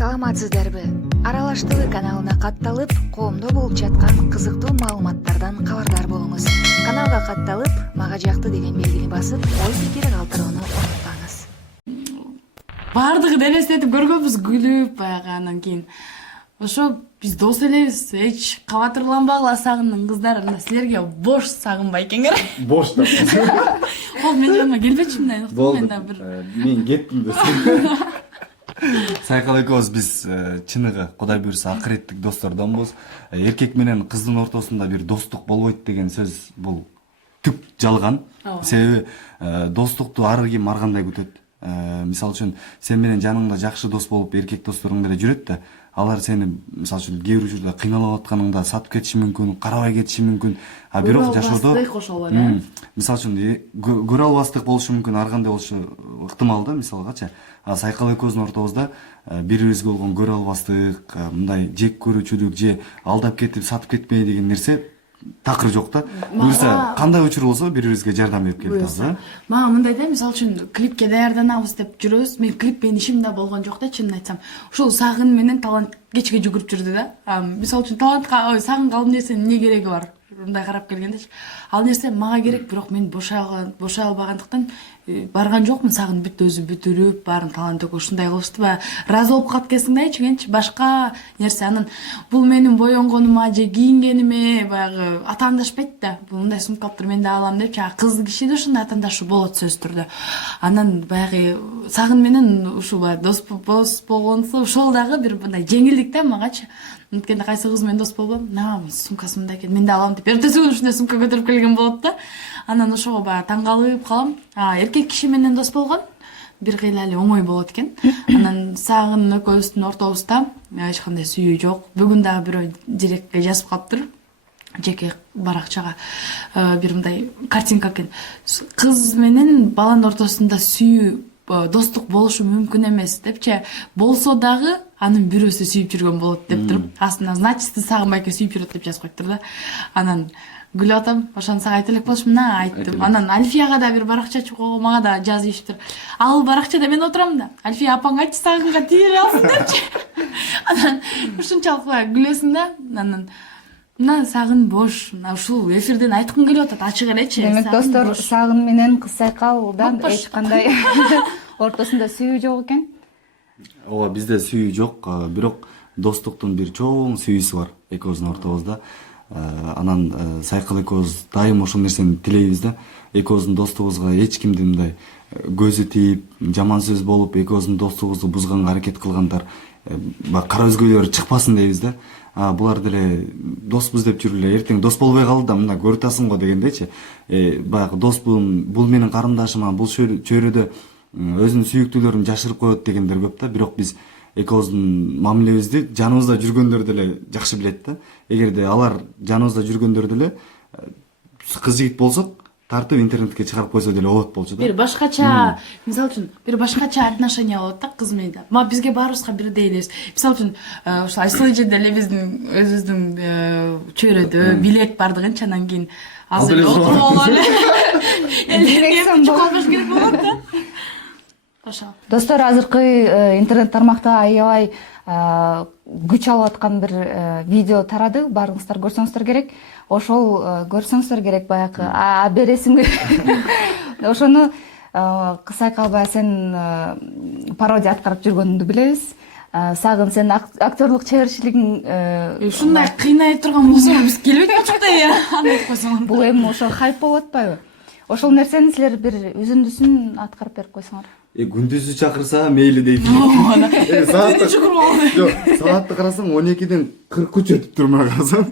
Саламатсыздарбы? Аралаш ТВ каналына катталып, коомдо болуп жаткан кызыктуу маалыматтардан кабардар болуңуз. Каналга катталып, мага жакты деген белгини басып, ой пикир калтырууну унутпаңыз. Бардыгын элестетип көргөнбүз, күлүп баягы анан кийин. Ошо биз дос элебиз, эч кабатырланбагыла сагындын кыздар, силерге бош сагынбай экенгер. Бош да. Ол мен жаныма келбечи мындай Болду. мен Мен кеттим десем. Сайкал экөөбүз биз чыныгы Кудай буйрса акыреттик достордонбуз. Эркек менен кыздын ортосунда бир достук болбойт деген сөз бул түп жалган. Себеби достукту ар ким ар кандай күтөт. Мисалы үчүн сен менен жаныңда жакшы дос болуп эркек досторуң деле жүрөт да, алар сени мисалы үчүн кээ бир учурда кыйналып атканыңда сатып кетиши мүмкүн, карабай кетиши мүмкүн. А бирок жашоодо мисалы үчүн көрө албастык болушу мүмкүн, ар кандай болушу ыктымал да, мисалгачы. А Сайкал экөөбүздүн ортобузда бири-бирибизге болгон көрө албастык, мындай жек көрүүчүлүк же алдап кетип сатып кетпей деген нерсе такыр жок да. Буюрса кандай учур болсо бири-бирибизге жардам берип келебиз да. Мага мындай да, мисалы үчүн клипке даярданабыз деп жүрөбүз. Мен клип менин ишимде болгон жок да, чынын айтсам. Ушул Сагын менен Талант кечке жүгүрүп жүрдү да. Мисалы үчүн Талантка Сагынга ал нерсенин эмне кереги бар? Мындай карап келгендечи. Ал нерсе мага керек, бирок мен бошой албагандыктан барган жокмун. Сагын бүт өзү бүтүрүп, баарын Талант экөө ушундай кылышты. Баягы ыраазы болуп калат экенсиң да, чыгенчи башка нерсе. Анан бул менин боенгонума же кийингениме баягы атаандашпайт да. Бул мындай сумка алыптыр, мен да алам депчи. Кыз киши да ушундай атаандашы болот сөзсүз түрдө. Анан баягы Сагын менен ушул дос болгонсу ошол дагы бир мындай жеңилдик да магачы. Анткени кайсы кыз менен дос болбойм, сумкасы мындай экен, мен да алам деп эртеси күнү ушундай сумка көтөрүп келген болот да. Анан ошого баягы таң калып калам. Эркек киши менен дос болгон бир кыйла эле оңой болот экен. Анан Сагын экөөбүздүн ортобузда эч кандай сүйүү жок. Бүгүн дагы бирөө директке жазып калыптыр. Жеке баракчага бир мындай картинка экен. Кыз менен баланын ортосунда сүйүү, достук болушу мүмкүн эмес депчи. Болсо дагы анын бирөөсү сүйүп жүргөн болот деп туруп, астына значит Сагынбай эке сүйүп жүрөт деп жазып коюптур да. Анан күлүп атам, ошону сага айта элек болчумун, айттым. Анан Альфияга да бир баракча ачып койгон, мага да жазышыптыр. Ал баракчада мен отурам да. Альфия апаң айтчы Сагынга тийире алсын депчи. Анан ушунчалык күлөсүң да. Анан мына Сагын бош. Ушул эфирден айткым келип атат, ачык элечи. Демек достор, Сагын менен кыз Сайкалдан эч кандай ортосунда сүйүү жок экен. Ооба, бизде сүйүү жок, бирок достуктун бир чоң сүйүүсү бар экөөбүздүн ортобузда. Анан Сайкал экөөбүз дайым ошол нерсени тилейбиз да. Экөөбүздүн достугубузга эч кимди мындай көзү тийип, жаман сөз болуп, экөөбүздүн достугубузду бузганга аракет кылгандар кара өзгөлөр чыкпасын дейбиз да. Булар деле доспуз деп жүрүп эле эртең дос болбой калды да, мына көрүп атасың го дегендейчи. Баягы доспун, бул менин карындашым, бул чөйрөдө өзүнүн сүйүктүүлөрүн жашырып коет дегендер көп да. Бирок биз экөөбүздүн мамилебизди жаныбызда жүргөндөр деле жакшы билет да. Эгерде алар жаныбызда жүргөндөр деле кыз жигит болсок, тартып интернетке чыгарып койсо деле болот болчу да. Бир башкача, мисалы үчүн, бир башкача отношения болот да кыз менен. Бизге баарыбызга бирдей элебиз. Мисалы үчүн, ошо Айсылжы деле биздин өзүбүздүн чөйрөдө билет бардыгынча, анан кийин азыр отуруп алалы. Калбаш керек болот да. Достор, азыркы интернет тармакта аябай күч алып аткан бир видео тарады. Барыңыздар көрсөңүздөр керек. Ошол көрсөңүздөр керек баягы. Бересиңби? Ошону кыз Сайкал баягы сен пародия аткарып жүргөнүңдү билебиз. Сагын сен актерлук чеберчилигиң ушундай кыйнай турган болсо биз келбейт болчук да, андай деп койсоң. Бул эми ошо хайп болуп атпайбы? Ошол нерсени силер бир үзүндүсүн аткарып берип койсоңор. Күндүзү чакырса мейли дейт. Саатты карасаң 12ден 43 өтүп тур, мына карасаң.